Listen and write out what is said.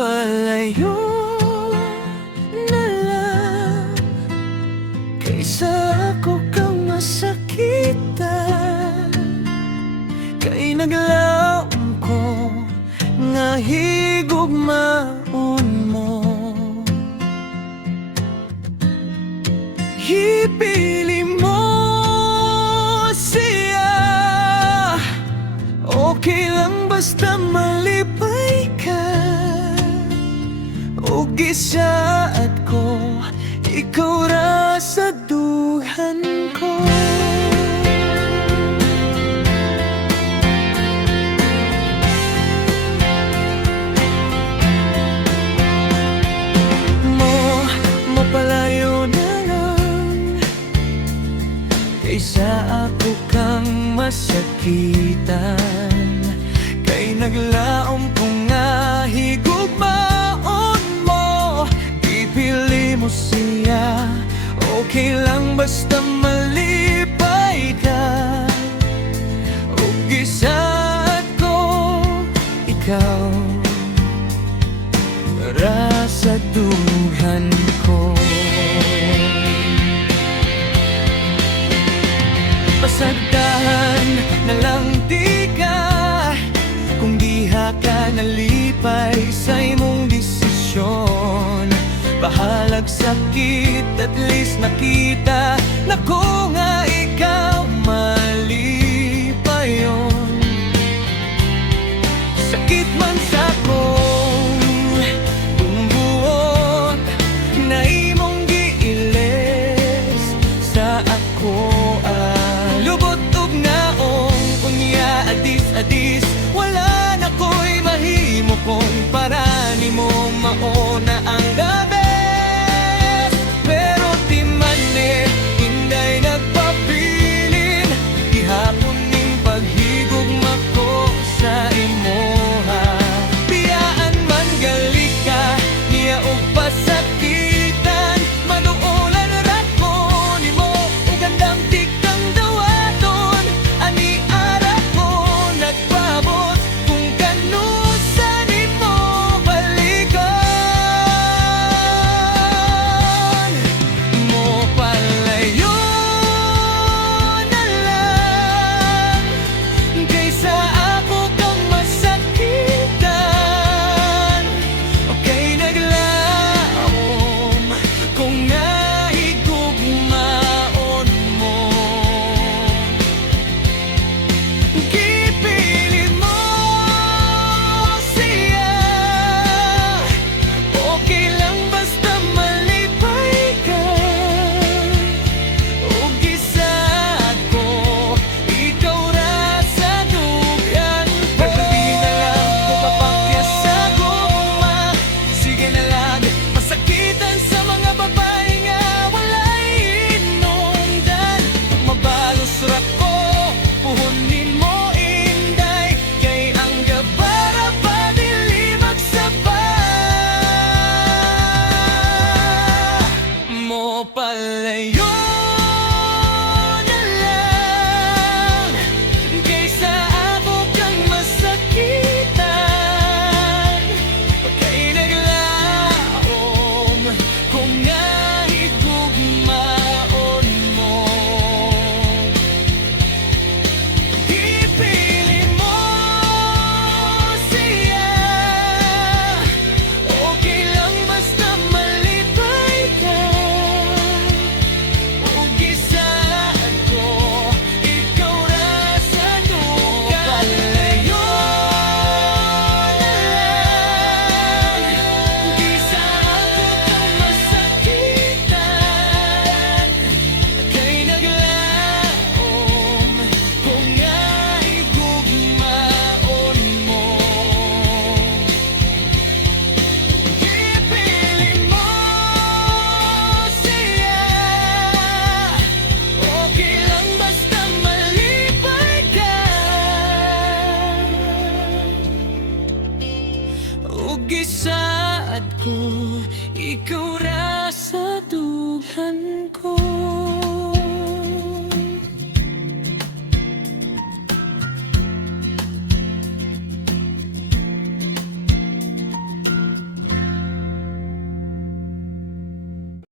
palayo na lang kaysa ako kang masakitan. Kay naglaom ko nga higugmaon mo, ipili mo siya. Okay lang basta malipay ka. O gisaad ko, ikaw ra sa duhan ko. Mapalayo na lang kaysa ako kang masakitan. Kay naglaom ko nga higugmaon mo, ipili mo siya. Okay lang basta malipay ka. O gisaad ko, ikaw ra sa duhan ko. Pasagdahan na lang di ka, kung diha ka nalipay sa imong desisyon. Bahalag sakit, at least nakita na ko nga ikaw malipay yun. Sakit man sa kong bumuot na imong giilis sa ako. Lubot ug naong unya adis-adis, wala na ko'y mahimo kung para nimo mauna ang the best. Pero di man hinday nagpapilin, ihapon ning paghigugma ko sa imoha. Biyaan man gali ka, niya og pasakitan, manuulan ra ko nimo ug gandang tikang dawaton. Ani ara ko nagpabot kung kanusa nimo balikan. Mo palayo na lang kaysa ako kang masakitan. Okay naglaom kung nahigugmaon mo, ipili mo siya. Okay lang basta malipay ka. O gisaad ko, ikaw ra sa dugan ko. Sabihin na lang kung papakya sa guma, sige na lang masakitan sa mga babae nga wala'y hinungdan. Kung mabalos ra ko, puhunin mo inday, kay ang gabara pa dili magsaba. Mo palayo